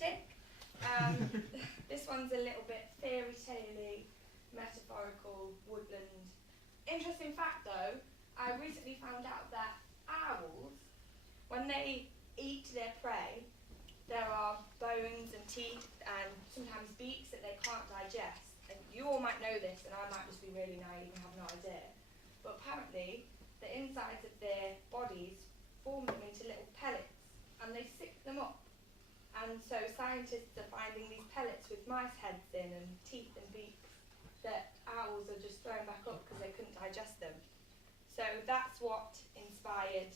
apocalyptic. This one's a little bit fairy tale-y, metaphorical, woodland. Interesting fact though, I recently found out that owls, when they eat their prey, there are bones and teeth and sometimes beaks that they can't digest. And you all might know this, and I might just be really naive and have no idea. But apparently, the insides of their bodies form them into little pellets, and they stick them up. And so scientists are finding these pellets with mice heads in and teeth and beaks that owls are just throwing back up because they couldn't digest them. So that's what inspired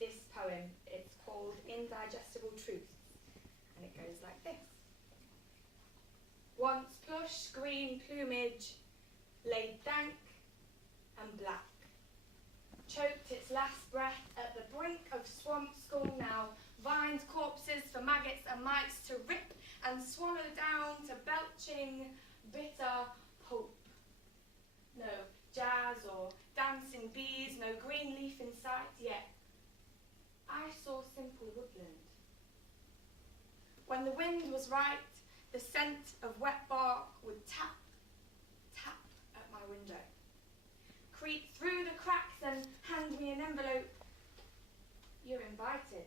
this poem. It's called Undigestable Truths, and it goes like this. Once plush green plumage lay dank and black, choked its last breath at the brink of swamp skull now, vines corpses for maggots and mites to rip and swallow down to belching bitter pulp. No jazz or dancing bees, no green leaf in sight, yet I saw simple woodland. When the wind was right, the scent of wet bark would tap, tap at my window, creep through the cracks and hand me an envelope. You're invited.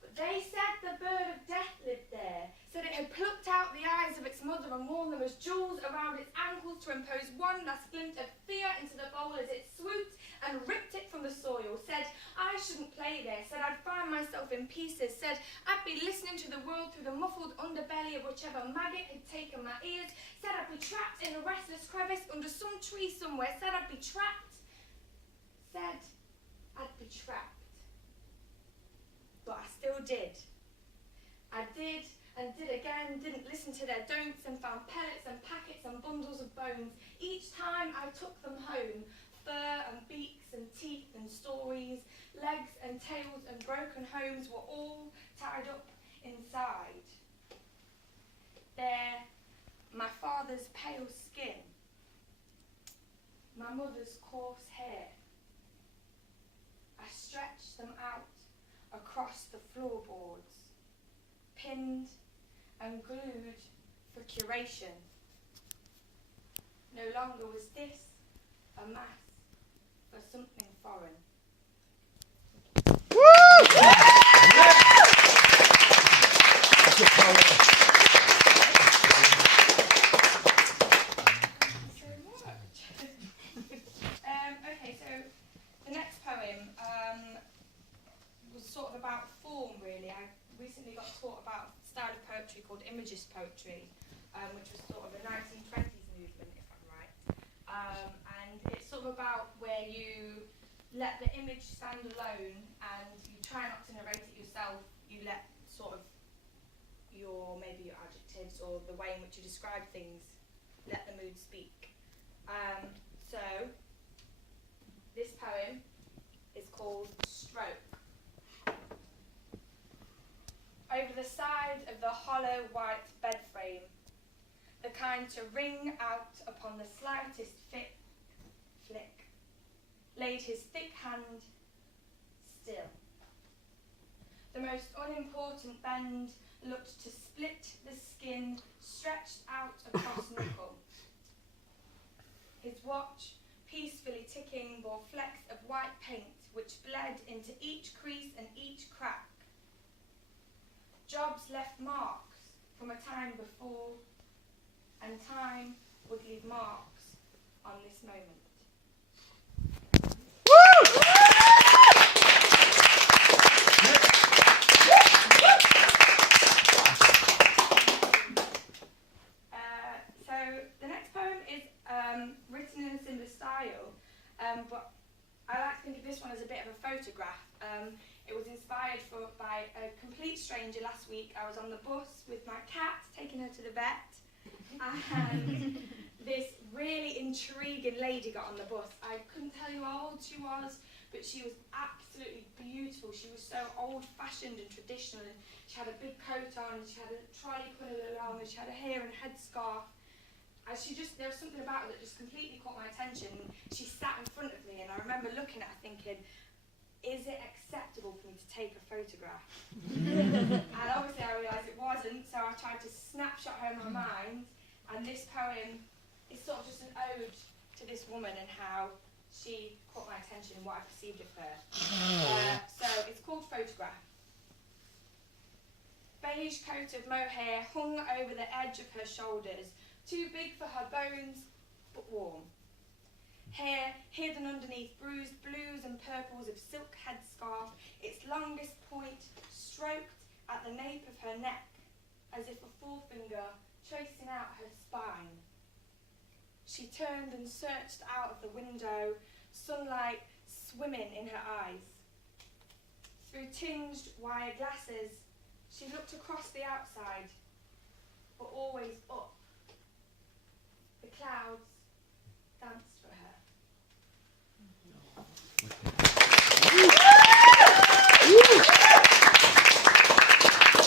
But they said the bird of death lived there, said it had plucked out the eyes of its mother and worn them as jewels around its ankles to impose one last glint of fear into the bowl as it swooped and ripped it from the soil, said I shouldn't play there, said I'd find myself in pieces, said I'd be listening to the world through the muffled underbelly of whichever maggot had taken my ears, said I'd be trapped in a restless crevice under some tree somewhere, said I'd be trapped, said I'd be trapped. But I still did. I did and did again, didn't listen to their don'ts and found pellets and packets and bundles of bones. Each time I took them home, fur and beaks and teeth and stories, legs and tails and broken homes were all tied up inside. There, my father's pale skin, my mother's coarse hair. I stretched them out across the floorboards, pinned and glued for curation. No longer was this a mass for something foreign. Okay, so the next poem was sort of about form, really. I recently got taught about a style of poetry called Imagist poetry, which was sort of a 1920s movement, if I'm right. And it's sort of about where you let the image stand alone and you try not to narrate it yourself. You let sort of maybe your adjectives or the way in which you describe things, let the mood speak. So this poem is called Stroke. Over the side of the hollow white bed frame, the kind to ring out upon the slightest flick, laid his thick hand still. The most unimportant bend looked to split the skin stretched out across knuckle. His watch, peacefully ticking, bore flecks of white paint which bled into each crease and each crack. Jobs left marks from a time before, and time would leave marks on this moment. So the next poem is written in a similar style, but I like to think of this one as a bit of a photograph. It was inspired by a complete stranger last week. I was on the bus with my cat, taking her to the vet, and this really intriguing lady got on the bus. I couldn't tell you how old she was, but she was absolutely beautiful. She was so old-fashioned and traditional, and she had a big coat on, and she had a trolley pulling along, and she had a hair and headscarf. And there was something about her that just completely caught my attention. She sat in front of me, and I remember looking at her thinking, is it acceptable for me to take a photograph? And obviously I realised it I've tried to snapshot her in my mind, and this poem is sort of just an ode to this woman and how she caught my attention and what I perceived of her. So it's called Photograph. Beige coat of mohair hung over the edge of her shoulders, too big for her bones, but warm. Hair hidden underneath bruised blues and purples of silk headscarf, its longest point stroked at the nape of her neck, as if a forefinger tracing out her spine. She turned and searched out of the window, sunlight swimming in her eyes. Through tinged wire glasses, she looked across the outside, but always up. The clouds danced for her.